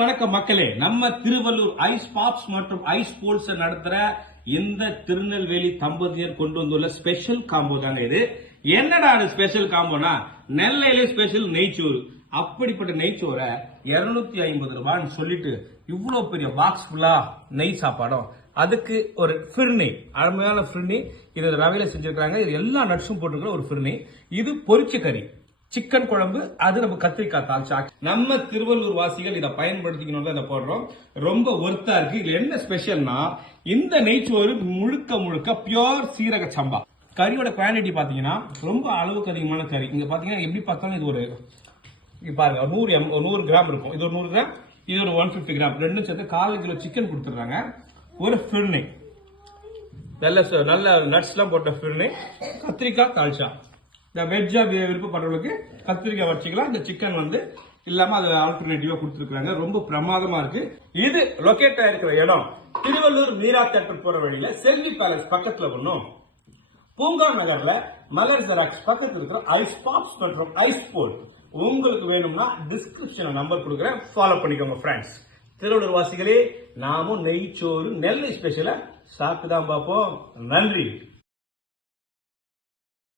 வணக்கம் மக்களே, நம்ம திருவள்ளூர் ஐஸ் பாப்ஸ் மற்றும் ஐஸ் போல்ஸ் நடத்துற இந்த திருநெல்வேலி தம்பதியர் கொண்டு வந்துள்ள ஸ்பெஷல் காம்போ தாங்க இது. என்னடா ஸ்பெஷல் காம்போனா, நெல்லையில ஸ்பெஷல் நெய்ச்சோறு. அப்படிப்பட்ட நெய்ச்சோரை 250 ரூபான்னு சொல்லிட்டு இவ்வளவு பெரிய பாக்ஸ் ஃபுல்லா நெய் சாப்பாடும், அதுக்கு ஒரு ஃபிர்னி, அருமையான ஃபிர்னி. இது ரவையில செஞ்சிருக்காங்க. இது எல்லா நட்ஸும் போட்டிருக்கிற ஒரு ஃபிர்னி. இது பொரிச்ச கறி, சிக்கன் குழம்பு, அது நம்ம கத்திரிக்காய் தால்ச்சா. நம்ம திருவள்ளூர் வாசிகள் இதை பயன்படுத்திக்கணும் தான் இதை போடுறோம். ரொம்ப ஒர்த்தா இருக்கு. இதுல என்ன ஸ்பெஷல்னா, இந்த நெய்ச்சோறு முழுக்க முழுக்க பியோர் சீரக சம்பா. கறியோட குவான்டிட்டி பாத்தீங்கன்னா ரொம்ப அளவுக்கு அதிகமான கறி. இங்க பாத்தீங்கன்னா எப்படி பார்த்தாலும் இது ஒரு பாருங்க 100 கிராம் இருக்கும். இது ஒரு 100 கிராம், இது ஒரு 150 கிராம். ரெண்டும் சேர்த்து 1/4 கிலோ சிக்கன் கொடுத்துருக்காங்க. ஒரு ஃபிர்னி, நல்ல நட்ஸ் எல்லாம் போட்ட ஃபிர்னி, கத்திரிக்காய் தால்ச்சா. இந்த வெஜ்ஜா விருப்பப்படுறவங்களுக்கு கத்திரிக்காய் வச்சுக்கலாம். இந்த சிக்கன் இல்லாம அது ஆல்டர்னேட்டிவா கொடுத்துருக்காங்க. ரொம்ப பிரமாதமா இருக்கு. இது லொகேட் ஆயிருக்கிற இடம் திருவள்ளூர் மீரா தேட்டர் போற வழியில செல்வி பேலஸ் பக்கத்துல ஒண்ணும், பூங்கா நகர்ல மலர் ஜெராக்ஸ் பக்கத்துல இருக்கிற ஐஸ் பாப்ஸ் மற்றும் ஐஸ் போல். உங்களுக்கு வேணும்னா டிஸ்கிரிப்ஷன் நம்பர் கொடுக்குறேன், ஃபாலோ பண்ணிக்கோங்க ஃப்ரெண்ட்ஸ். திருவள்ளூர் வாசிகளே, நாமும் நெய்ச்சோறு நெல்லை ஸ்பெஷல சாப்பிட்டு தான் பார்ப்போம். நன்றி.